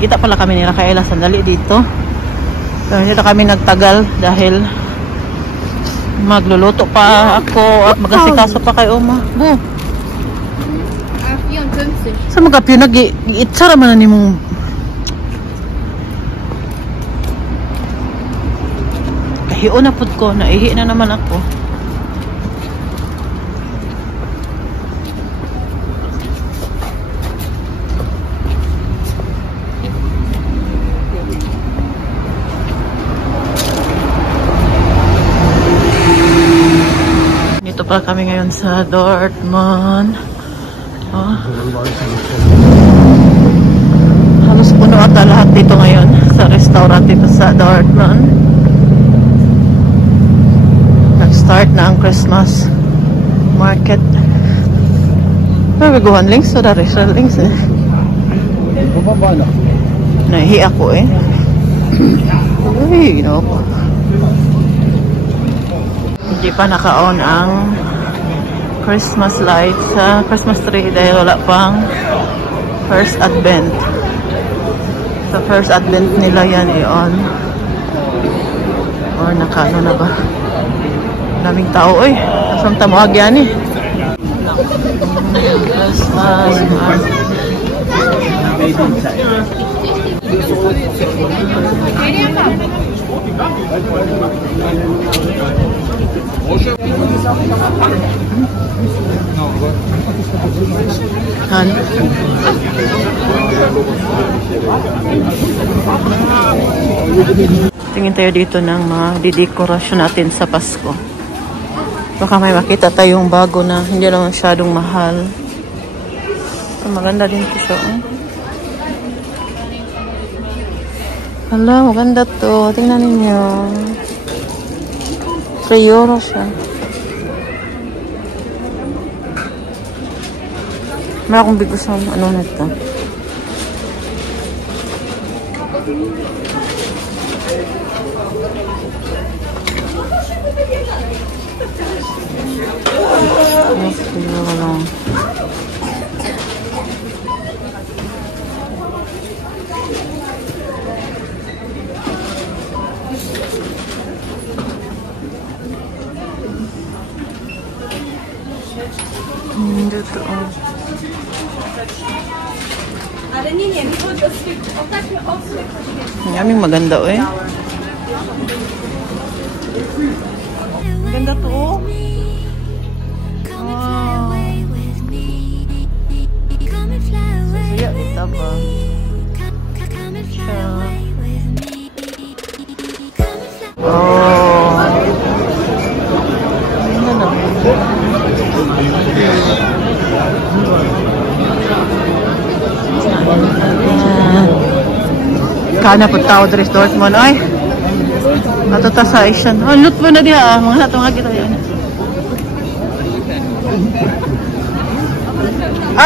Kita pala kami ni Rafaela sandali dito. Pero hindi na kami nagtagal dahil magluluto pa ako at magasikaso pa kay Oma. Bu. Sa mga pinag-iitsara man na ni mong kahiyo na po ko. Naihi na naman ako. Dito pa kami ngayon sa Dortmund. Oh. Halos puno ata lahat dito ngayon sa restaurant dito sa Dortmund. Nag-start na ang Christmas market. Where we go on links? So there is links eh. Nahi ako eh. Uy, no po. Hindi pa naka-on ang Christmas lights sa Christmas tree dahil wala pang first advent. Sa first advent nila yan i-on. Or naka-ano na ba? Daming tao eh. Asang tamuag yan eh. Christmas Han. Tingin tayo dito ng mga didekorasyon natin sa Pasko. Baka may makita tayong bago na hindi lang masyadong mahal. Maganda din ito siya. Hala, maganda to. Tingnan ninyo. 3 euro siya. Mara kong bigo sa ano na ito. Dito. Ang aming maganda eh. Maganda to oh. Wow. Sasuya kita ba? Siya. Oh. Ano na? Kana po tao dari sa Dortmund ay natuta sa Asian. Oh, loot po na diya mga nato nga kita yan.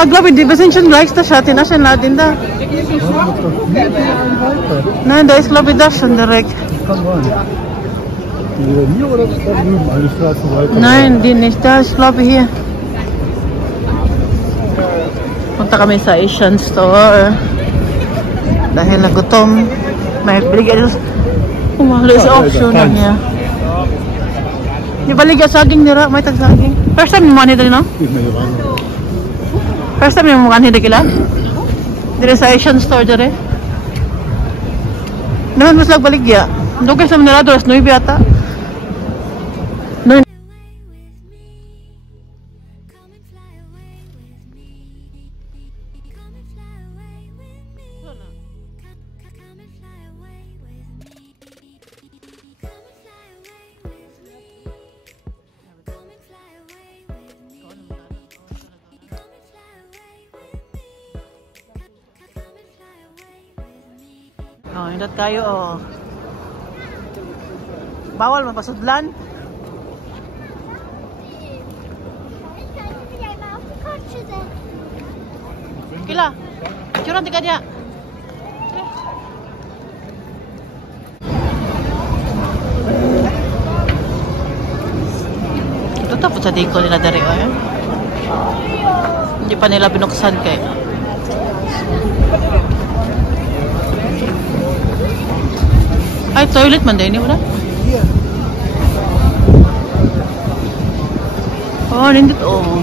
Glaube ich, die wir sind schon gleich da Schatten, da schon laden da. Nein, da ist glaube ich das schon direkt. Nein, die nicht, da ist glaube ich hier. Punta kami sa Asian store. Dahil nagutom, may biligyan umahali sa option na niya. Di baligyan saging nira, may tag-saging. First time mo mani dali, no? First time mo mani dali kila? Dire sa Asian store dire. Naman mas lagbaligya. Dugay sa Manila, doras 9 ata. Oh, hindot kayo oh. Bawal mapasudlan. Kila. Curan tika dia. Ito tapos sa diko nila dari oh. Hindi pa nila binuksan kay. Ay, toilet man din, wala? Oh, nindit, oh.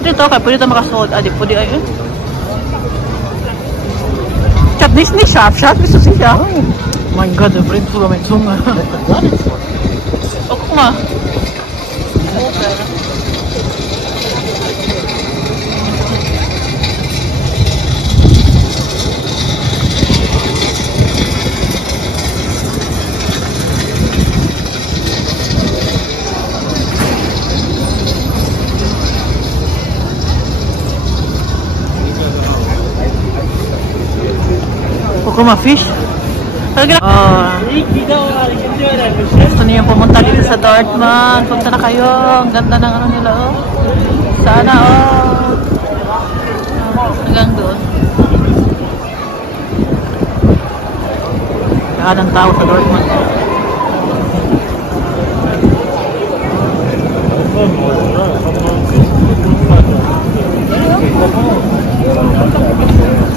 Dito, kaya pwede ito makasuot. Adi, pwede ay, eh. Chat Disney shop, gusto siya. Oh my God, the bread full of my tunga. Ako nga. Kuma fish. Gusto niyo pumunta dito sa Dortmund. Punta na kayo. Ang ganda ng ano nila, oh. Sana, oh. Hanggang doon. Lahat ng tao sa Dortmund.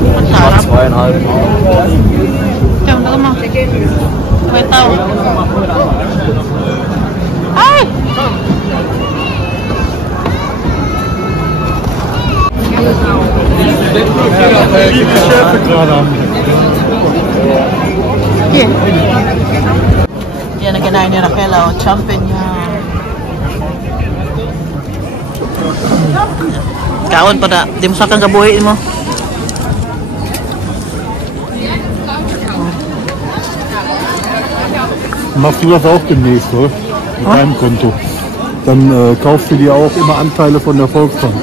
Ang sarap. Tiyan, naga mo. May tao. Ay! Here. Yan ang kinain ni Raquel, oh. Champion niya. Kaon pa na. Di mo sakang kabuhin mo. Machst du das auch demnächst, oder? Mit deinem Konto. Dann kaufst du dir auch immer Anteile von der Volksbank.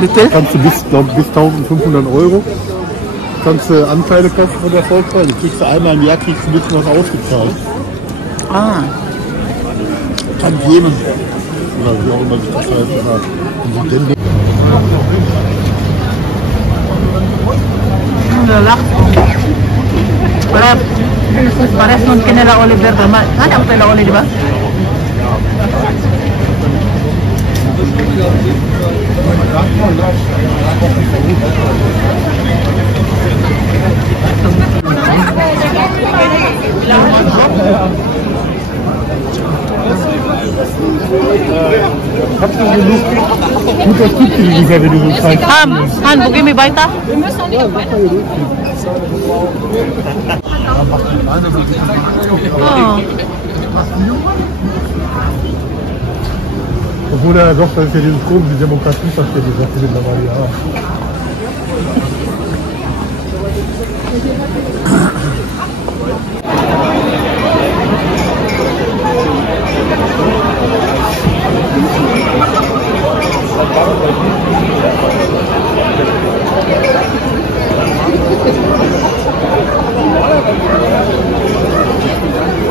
Bitte? Kannst du bis 1500 Euro kannst du Anteile kaufen von der Volksbank. Du kriegst einmal im Jahr kriegst du ein bisschen was ausgezahlt. Ah. An jenem. Oder wie auch immer sich das heißt. Relax. Pares nun kinala Oliver naman. Ano ang kila Oli, di ba? Habt ihr genug guter Typ geliefert, wenn du so Zeit hast? Han, wo gehen wir weiter? Oh. Obwohl er doch, das ist ja dieses komische Demokratieverständnis, was wir mittlerweile hier haben.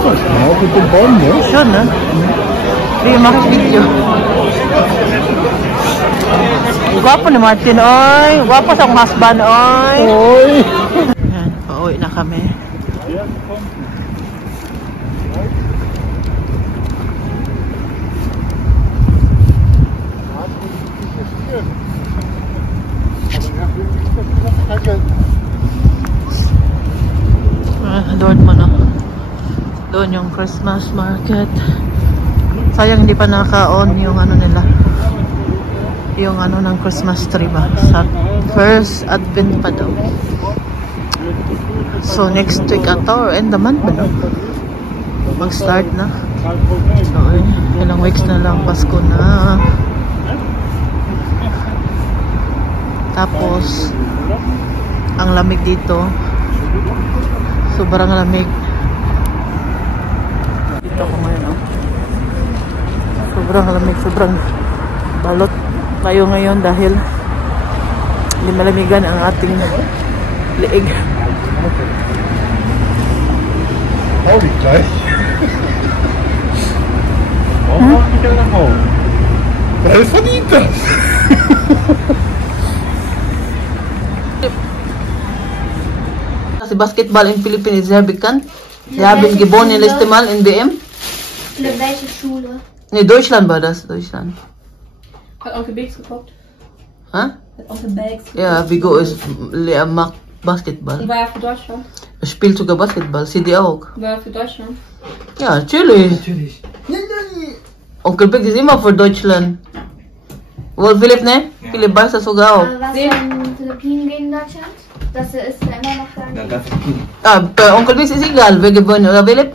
Ja, mit den Bäumen, ne? Schon, ne? Wie mache ich Video? Gwapo ni Martin, oy. Gwapo sa akong husband, oy. Oy! Yan, pauwi na kami. Dortmund, no? Doon yung Christmas market. Sayang hindi pa naka-on yung ano nila. Yung ano ng Christmas tree ba? Sa first Advent pa daw. So next week ata or end the month ba no? Mag-start na. So ilang weeks na lang Pasko na. Tapos ang lamig dito. Sobrang lamig. Dito ako ngayon, oh. Sobrang lamig, sobrang balot tayo ngayon dahil hindi malamigan ang ating liig. Hau dich gleich. Warum macht dich einer Hau? Weil es verdient das. Kasi basketball in Philippines ist sehr bekannt. Sie haben gewonnen letzte Mal in WM. In welche Schule? Nee, Deutschland war das. Deutschland. Hat Onkel Bex geguckt? Hä? Hat Onkel Bex geguckt? Ja, Vigo ist, er mag Basketball. Und war er für Deutschland? Spielt sogar Basketball, sie die auch? War für Deutschland. Ja, natürlich. Natürlich. Onkel Big ist immer für Deutschland. Wo Philipp, ne? Philipp weiß das sogar auch. Was von Philippinen gegen Deutschland? Das ist immer noch gar Na, nicht. dafür Kind. Ah, bei Onkel Big ist egal, wer gewonnen, oder Philipp?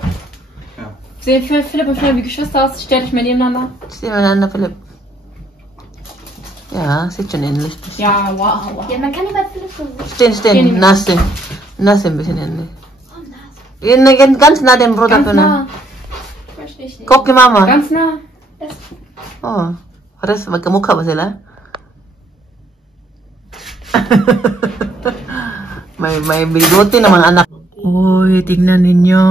Sehen Philipp und Philipp wie Geschwister aus? Stellt euch mal nebeneinander. Stehen miteinander, Philipp. Ja, sieht schon ähnlich. Ja, wow. Ja, man kann nicht bei Philipp so. Stehen, nasse. Nasse ein bisschen ähnlich. Ja, ganz nah dem Bruder Ganz können. nah. Verstehe ich nicht. Guck die Mama. Ganz nah. Oh, parehas magkamukha ba sila? may bigote naman anak. Uy, tingnan ninyo.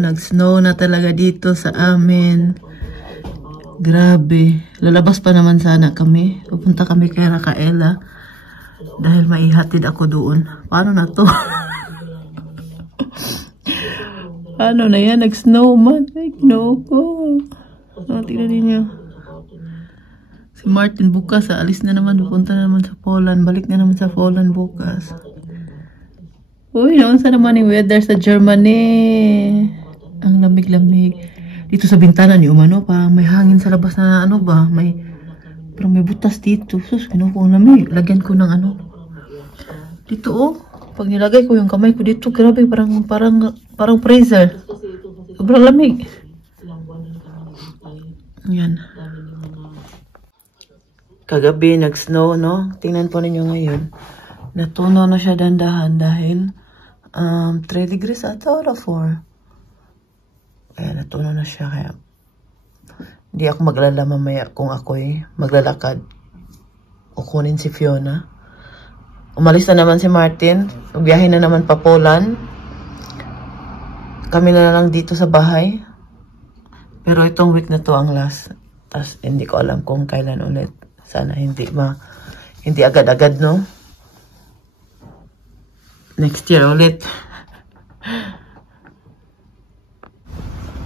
Nag-snow na talaga dito sa amin. Grabe. Lalabas pa naman sana kami. Pupunta kami kay Racaela. Dahil maihatid ako doon. Paano na to? Paano na yan? Nag-snow man. Ay, ginoo ko. Tingnan ninyo. Si Martin bukas, alis na naman, pupunta na naman sa Poland, balik na naman sa Poland bukas. Uy, naman sa naman yung weather sa Germany. Ang lamig-lamig. Dito sa bintana ni Umano, parang may hangin sa labas na ano ba, parang may butas dito. Sus, kinuha ko ang lamig. Lagyan ko ng ano. Dito oh, pag nilagay ko yung kamay ko dito, grabe, parang freezer. Sobrang lamig. Yan. Kagabi, nag-snow, no? Tingnan po ninyo ngayon. Natunaw na siya dandahan dahil 3 degrees ata or 4. Kaya natunaw na siya. Kaya hindi ako maglala mamaya kung ako'y maglalakad. Kukunin si Fiona. Umalis na naman si Martin. Biyahe na naman pa Poland. Kami na lang dito sa bahay. Pero itong week na to ang last. Tapos hindi ko alam kung kailan ulit. Sana hindi agad-agad, no? Next year ulit.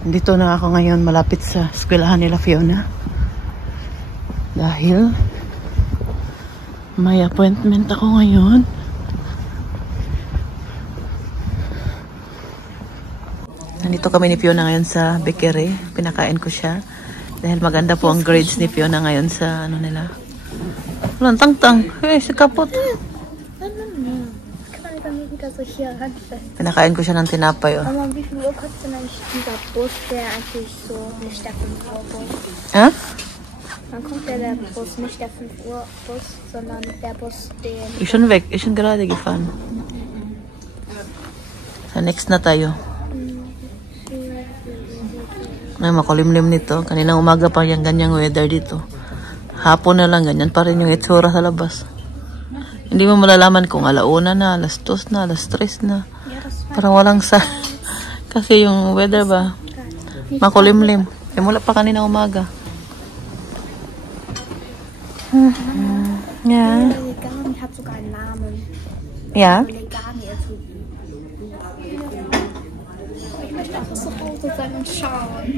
Dito na ako ngayon malapit sa eskwelahan nila Fiona. Dahil may appointment ako ngayon. Nandito kami ni Fiona ngayon sa bakery. Pinakain ko siya. Dahil maganda po ang grades ni Fiona ngayon sa ano nila. Walang tang-tang. Si kapot. Pinakain ko siya ng tinapay. Oh. Mama, wie viel Uhr kostet denn eigentlich dieser Bus, der eigentlich so nicht der 5 Uhr Bus? Ha? Wann kommt der Bus, nicht der 5 Uhr Bus, sondern der Bus, den... Ist schon weg. Ist schon gerade gefahren. Sa next na tayo. Ay, makulimlim nito. Kaninang umaga pa yung ganyang weather dito. Hapon na lang, ganyan pa rin yung itsura sa labas. Hindi mo malalaman kung alauna na, alas 2 na, alas 3 na. Parang walang sa... Kasi yung weather ba, makulimlim. Eh, mula pa kanina umaga. Ja. Origami hat sogar einen Namen. Ja? Origami ist so... Ich möchte einfach zu Hause sein und schauen.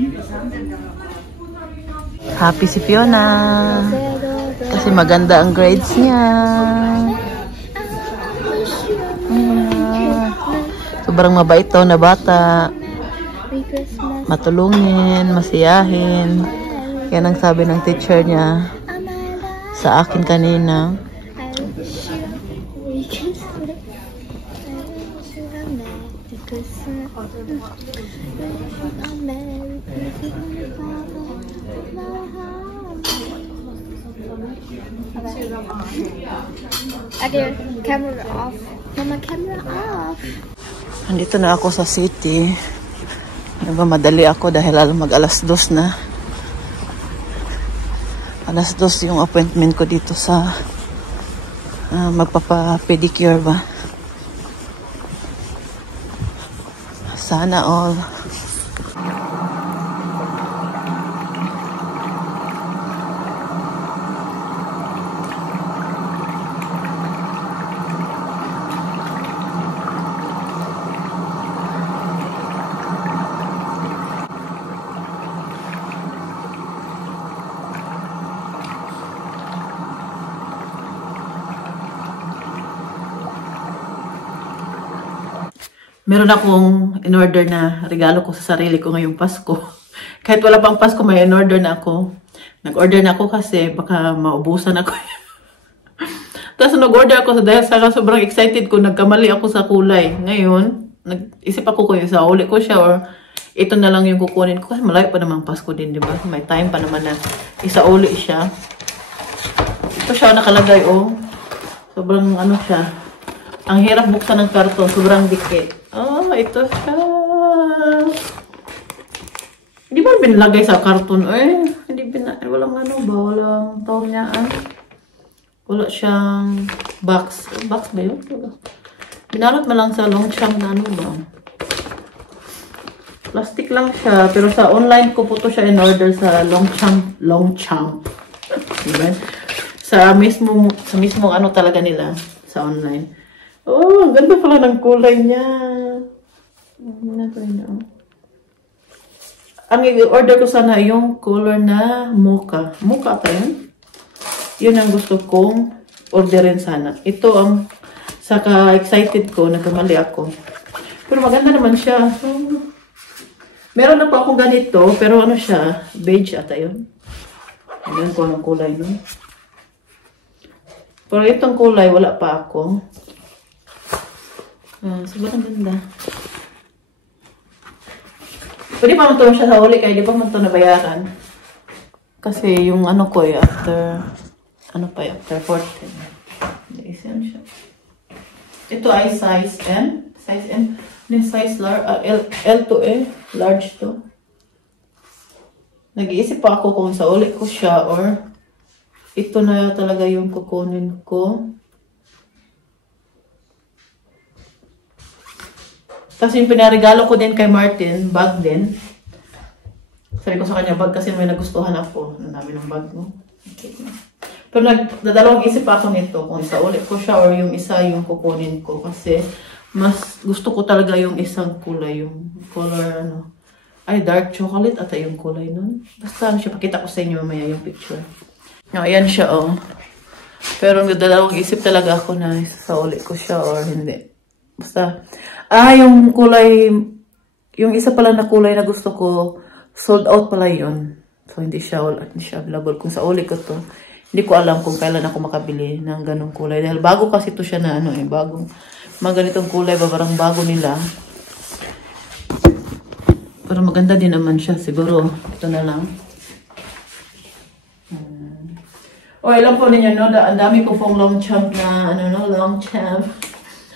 Happy si Fiona. Kasi maganda ang grades niya. Sobrang mabait daw na bata. Matulungin, masiyahin. Yan ang sabi ng teacher niya sa akin kanina. Camera off. Mama, camera off. Nandito na ako sa city. Nagmamadali ako dahil mag-alas 2 na. Alas 2 yung appointment ko dito sa magpapa-pedicure ba. Sana all. Meron akong in-order na regalo ko sa sarili ko ngayong Pasko. Kahit wala pang Pasko, may in-order na ako. Nag-order na ako kasi baka maubusan ako. Tapos nag-order ako dahil sa sobrang excited ko, nagkamali ako sa kulay. Ngayon, nag-isip ako kung isauli ko siya or ito na lang yung kukunin ko. Kasi malayo pa naman Pasko din, di ba? May time pa naman na isauli siya. Ito siya nakalagay, oh. Sobrang ano siya. Ang hirap buksan ng karton. Sobrang dikit. Oh, ito siya. Hindi ba binilagay sa karton? Hindi walang ano ba? Walang tawag niya. Wala siyang box. Box ba yun? Binalot mo lang sa Longchamp na ano ba? Plastic lang siya. Pero sa online ko po to siya in-order sa Longchamp. Diba? Sa mismo ano talaga nila. Sa online. Oh, ang ganda pala ng kulay niya. Ang i-order ko sana yung color na mocha. Mocha pa yun? Yun ang gusto kong orderin sana. Ito ang saka-excited ko. Nagkamali ako. Pero maganda naman siya. Meron na po akong ganito. Pero ano siya? Beige ata yun. Ayan ko ang kulay nun. Pero itong kulay, wala pa ako. Sobrang ganda. Pwede pa man ito siya sa uli kaya di pa man ito nabayaran. Kasi yung ano ko after, ano pa after 14. Naisiyan siya. Ito ay size M. Size M. Size L to A. Large to. Nag-iisip pa ako kung sa uli ko siya or ito na talaga yung kukunin ko. Tapos yung pinaregalo ko din kay Martin, bag din. Sabi ko sa kanya, bag kasi may nagustuhan ako. Ang dami ng bag mo. Okay. Pero nagdadalawang isip ako nito kung sa ulit ko siya or yung isa yung kukunin ko. Kasi mas gusto ko talaga yung isang kulay. Yung color ano. Ay, dark chocolate ata yung kulay nun. Basta ano siya, pakita ko sa inyo mamaya yung picture. Ayan siya oh. Pero nagdadalawang isip talaga ako na sa ulit ko siya or hindi. Basta, yung kulay, yung isa pala na kulay na gusto ko, sold out pala yun. So, hindi siya available. Kung sa uli ko to, hindi ko alam kung kailan ako makabili ng ganong kulay. Dahil bago kasi to siya na bagong, mga ganitong kulay, parang bago nila. Pero maganda din naman siya, siguro. Ito na lang. Alam po ninyo, no? Ang dami ko pong Longchamp na, Longchamp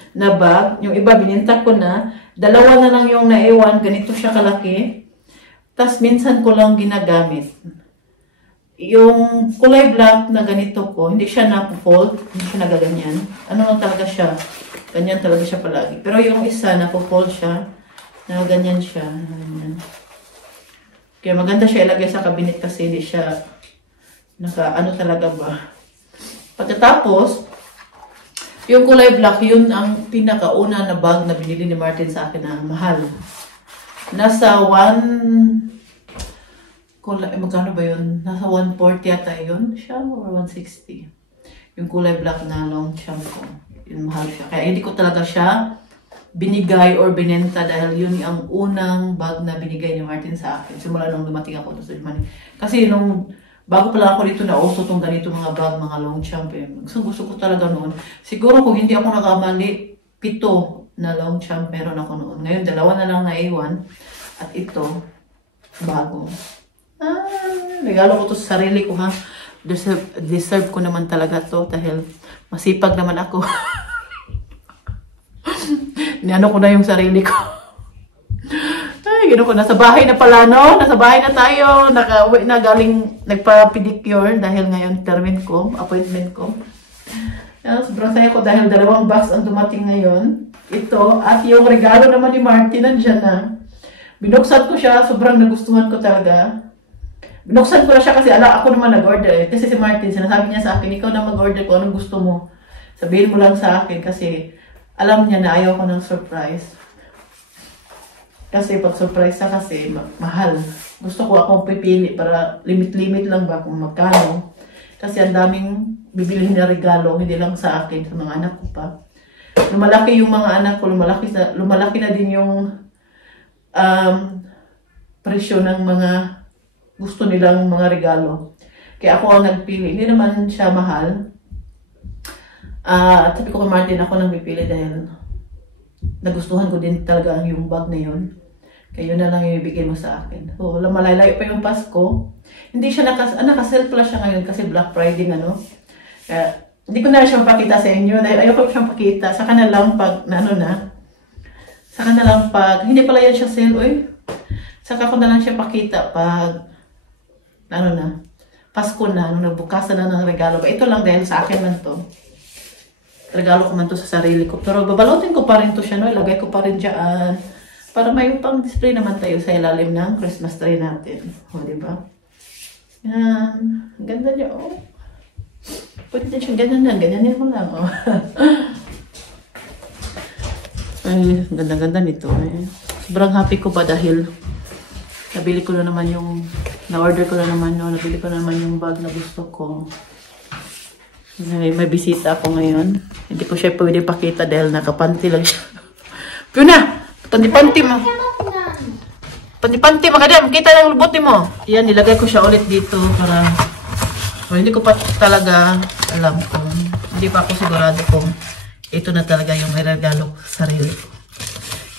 na bag. Yung iba, bininta ko na. Dalawa na lang yung naiwan. Ganito siya kalaki. Tapos, minsan ko lang ginagamit. Yung kulay black na ganito ko, hindi siya na-fold. Hindi siya nagaganyan. Ano lang talaga siya. Ganyan talaga siya palagi. Pero yung isa, na-fold siya. Nagaganyan siya. Kaya maganda siya ilagay sa cabinet kasi hindi siya ano talaga ba. Pagkatapos, yung kulay black, yun ang pinakauna na bag na binili ni Martin sa akin na mahal. Nasa magkano ba yun? Nasa 140 yata yun siya or 160. Yung kulay black na Longchamp ko. Yun mahal siya. Kaya hindi ko talaga siya binigay or binenta dahil yun ang unang bag na binigay ni Martin sa akin. Simula nung dumating ako doon sa Germany. Kasi nung bago pala ako dito na uso itong ganito mga bag, mga Longchamp. Gusto ko talaga noon. Siguro kung hindi ako nakamali, 7 na Longchamp meron ako noon. Ngayon, 2 na lang naiwan. At ito, bago. Regalo ko to sa sarili ko ha. Deserve ko naman talaga to dahil masipag naman ako. Niano ko na yung sarili ko. Gino ko, nasa bahay na pala, no? Nasa bahay na tayo. Naka-uwi na galing nagpa-pedicure dahil ngayon appointment ko. Sobrang saya ko dahil 2 box ang dumating ngayon. Ito, at yung regalo naman ni Martin, nandyan na. Binuksan ko siya, sobrang nagustuhan ko talaga. Binuksan ko na siya kasi ako naman nag-order. Kasi si Martin, sinasabi niya sa akin, ikaw na mag-order ko, anong gusto mo? Sabihin mo lang sa akin kasi alam niya na ayaw ko ng surprise. Kasi pag surprise na kasi, mahal. Gusto ko akong pipili para limit-limit lang ba kung magkano. Kasi ang daming bibilihin na regalo, hindi lang sa akin, sa mga anak ko pa. lumalaki yung mga anak ko, lumalaki na din yung presyo ng mga gusto nilang mga regalo. Kaya ako ang nagpili. Hindi naman siya mahal. At sabi ko kay Martin, ako nang pipili dahil nagustuhan ko din talaga yung bag na yun. Kaya yun na lang yung ibigay mo sa akin. So, malayo pa yung Pasko. Hindi siya naka-sale pala siya ngayon kasi Black Friday, ano. Kaya, hindi ko na siya pakita sa inyo dahil ayoko siyang pakita. Saka na lang pag, saka na lang pag, hindi pala yan siya sale, oy. Saka ko na lang siya pakita pag, Pasko na, nung nagbukasan na ng regalo. Ito lang dahil sa akin man to. Regalo ko man to sa sarili ko. Pero babalutin ko pa rin to siya, no? Ilagay ko pa rin dyan. Para may pang-display naman tayo sa ilalim ng Christmas tree natin. O, diba? Yan. Ganda niya, oh. Pwede din siya ganyan mo lang, oh. Ay, ganda-ganda nito, eh. Sobrang happy ko pa dahil nabili ko na naman yung, na-order ko na naman yun, nabili ko na naman yung bag na gusto ko. May bisita ako ngayon. Hindi ko siya pwede pakita dahil nakapanty lang siya. Puna! Panti-panty mo. Panti-panty, makadam. Kita yung lubot mo. Yan, nilagay ko siya ulit dito para hindi ko pa talaga alam kung hindi pa ako sigurado kung ito na talaga yung may regalo sa sarili ko.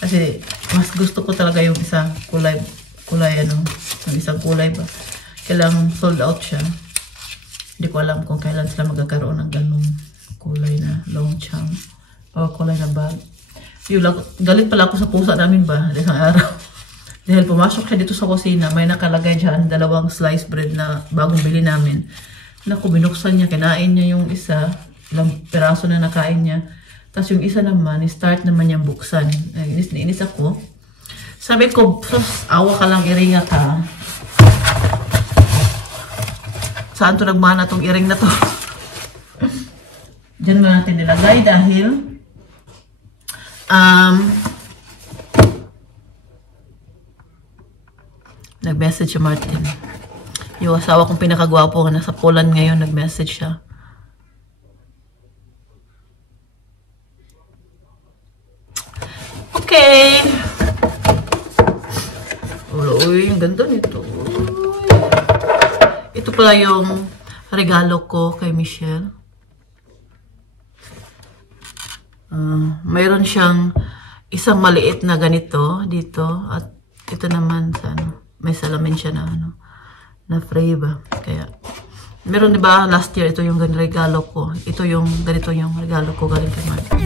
Kasi mas gusto ko talaga yung isang kulay yung isang kulay ba. Kailangan sold out siya. Hindi ko alam kung kailan sila magkakaroon ng ganung kulay na long cham o kulay na bag. Galit pala ako sa pusa namin ba isang araw. Dahil pumasok siya dito sa kusina, may nakalagay dyan 2 slice bread na bagong bili namin. Naku, binuksan niya, kinain niya yung isa, ilang peraso na nakain niya. Tapos yung isa naman, start naman niyang buksan. Inis ako. Sabi ko, awa ka lang, iringa ka. Saan to nagmana tong iring na to? Diyan mo natin nilagay dahil nag-message si Martin. Yung asawa kong pinakagwapo na nasa Poland ngayon, nag-message siya. Okay. Uy, ang ganda nito. Ito pala yung regalo ko kay Michelle. Mayroon siyang isang maliit na ganito dito at ito naman sa may salamin siya na na free ba. Kaya meron, 'di ba, last year ito yung regalo ko. Ito yung ganito yung regalo ko galing kay Martin.